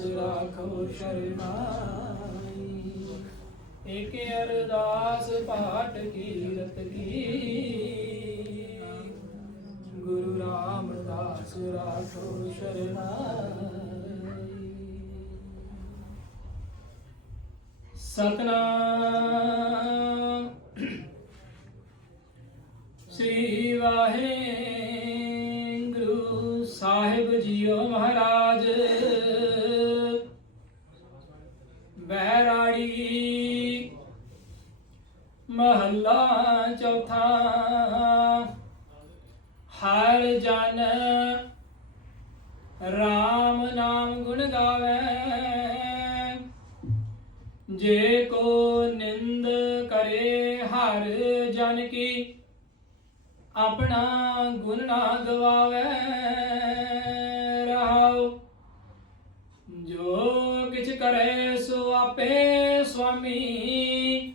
ਦਾਸ ਰਾਖੋ ਸ਼ਰਨਾਈ ਇਕ ਅਰਦਾਸ ਪਾਠ ਕੀਰਤ ਕੀ। ਗੁਰੂ ਰਾਮਦਾਸ ਰਾਖੋ ਸ਼ਰਨਾਈ ਸਤਨਾਮ। ਸ੍ਰੀ ਵਾਹਿਗੁਰੂ ਸਾਹਿਬ ਜੀਓ ਮਹਾਰਾਜ। ਮਹੱਲਾ ਚੌਥਾ। ਹਰ ਜਨ RAM ਨਾਮ ਗੁਣ ਗਾਵੇ। ਜੇ ਕੋ ਨਿੰਦ ਕਰੇ ਹਰ ਜਨ ਕੀ, ਆਪਣਾ ਗੁਣ ਨਾ ਗਵਾਵੇ। ਰਹਾਉ, ਜੋ ਕਿਛ ਕਰੇ ਸੋ ਆਪੇ ਸੁਆਮੀ।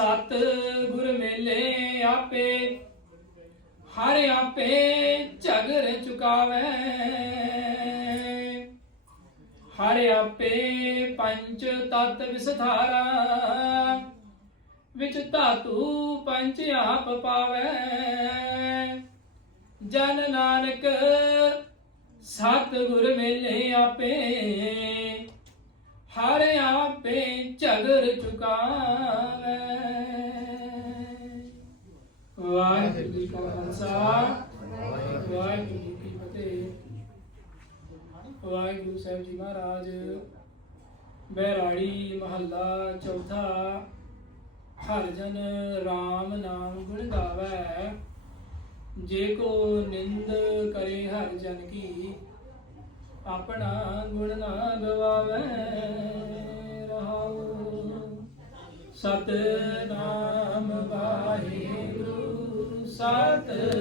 ਸਤ ਗੁਰ ਮੇਲੇ ਆਪੇ, ਹਰ ਆਪੇ ਝਗਰ ਚੁਕਾਵੇ। ਹਰ ਆਪੇ ਪੰਚ ਤਤ ਵਿਸਥਾਰਾ, ਵਿੱਚ ਧਾਤੂ ਪੰਚ ਆਪ ਪਾਵੇ। ਜਨ ਨਾਨਕ ਸਤ ਗੁਰ ਮੇਲੇ ਆਪੇ, ਹਰ ਆਪੇ ਝਗਰ ਚੁਕਾ ਵਾਹਿਗੁਰੂ ਜੀ ਕੀ ਫਤਿਹ ਵਾਹਿਗੁਰੂ ਸਾਹਿਬ ਜੀ ਮਹਾਰਾਜ, ਬਹਿਰਾੜੀ ਮਹੱਲਾ ਚੌਥਾ, ਹਰ ਜਨ RAM ਨਾਮ ਗੁਣ ਗਾਵੇ, ਜੇ ਕੋ ਨਿੰਦ ਕਰੇ ਹਰ ਜਨ ਕੀ, ਆਪਣਾ ਗੁਣ ਨਾ ਗਵਾਵੇ ਰਹਾਉ। ਸਤ ਵਾਹਿਗੁਰੂ, ਸਤ